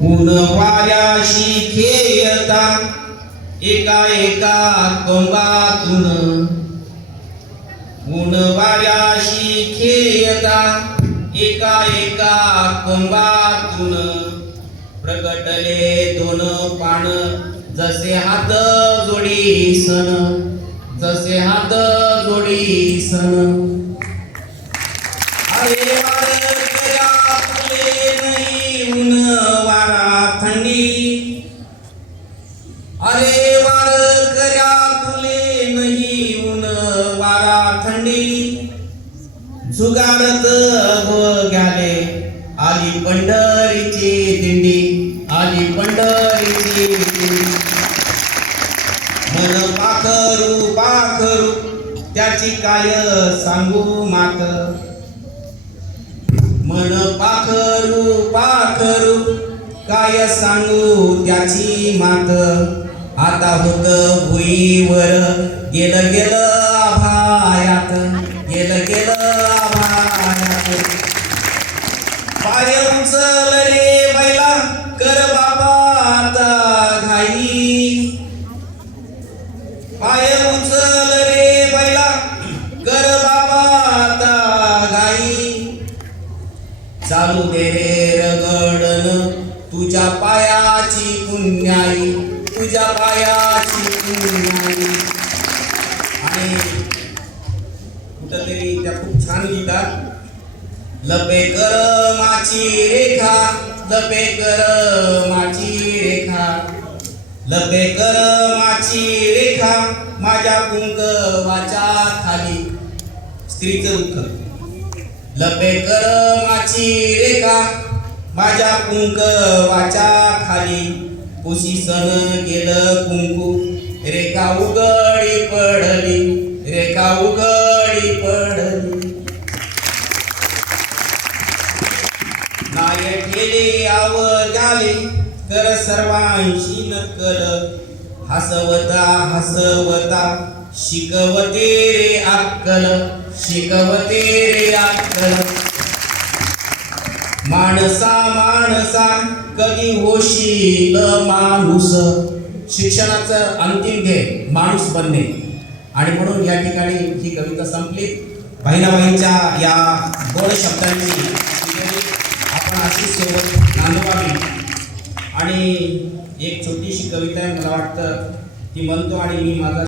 ऊन खेळता एका एका कंबातून ऊन खेळता एका एका कंबातून प्रगटले दोन पान जसे हात जोडी सण जसे हात जोडी सण अरे नाही. ऊन वारा थंडी। अरे वार कर्या तुले नाही ऊन वारा थंडी। जुगाडत हो बघाले आली पंढरीची दिंडी आली पंढरीची दिंडी। मन पाखरू पाखरू त्याची काय सांगू मात? मन पाखरू सांगू त्याची मात. आता होत भुईवर. गेलं गेलं आभायात. गेलं गेलं आभायात. पाय उचल रे बैला कर बाबा आता घाई. पाय उचल रे बैला कर बाबा आता घाई. चालू दे रे तुझ्या पायाची पुण्याई तुझ्या पायाची पुण्याई. आणि कुठंतरी त्या खूप छान लिहितात लपे कर माची रेखा लपे कर माची रेखा. लपे कर माची रेखा माझ्या कुंकवाच्या खाली. स्त्रीचं दुःख लपे कर माची रेखा माझ्या कुंकवाच्या खाली पुशी सन गेलं कुंकू. रेखा उघडी पडली रेखा उघडी पडली. नाय ठेले आवर गाले तर सर्वांशी नकल. हसवता हसवता शिकवते रे अक्कल शिकवते रे अक्कल. माणसा माणसा कधी होशील माणूस. शिक्षणाचं अंतिम ध्येय माणूस बनणे. आणि म्हणून या ठिकाणी ही कविता संपली. बहिणाबाईंच्या या गोड शब्दांची आपण अशी सोबत नांदवावी. आणि एक छोटीशी कविता आहे मला वाटतं ती म्हणतो आणि मी माझा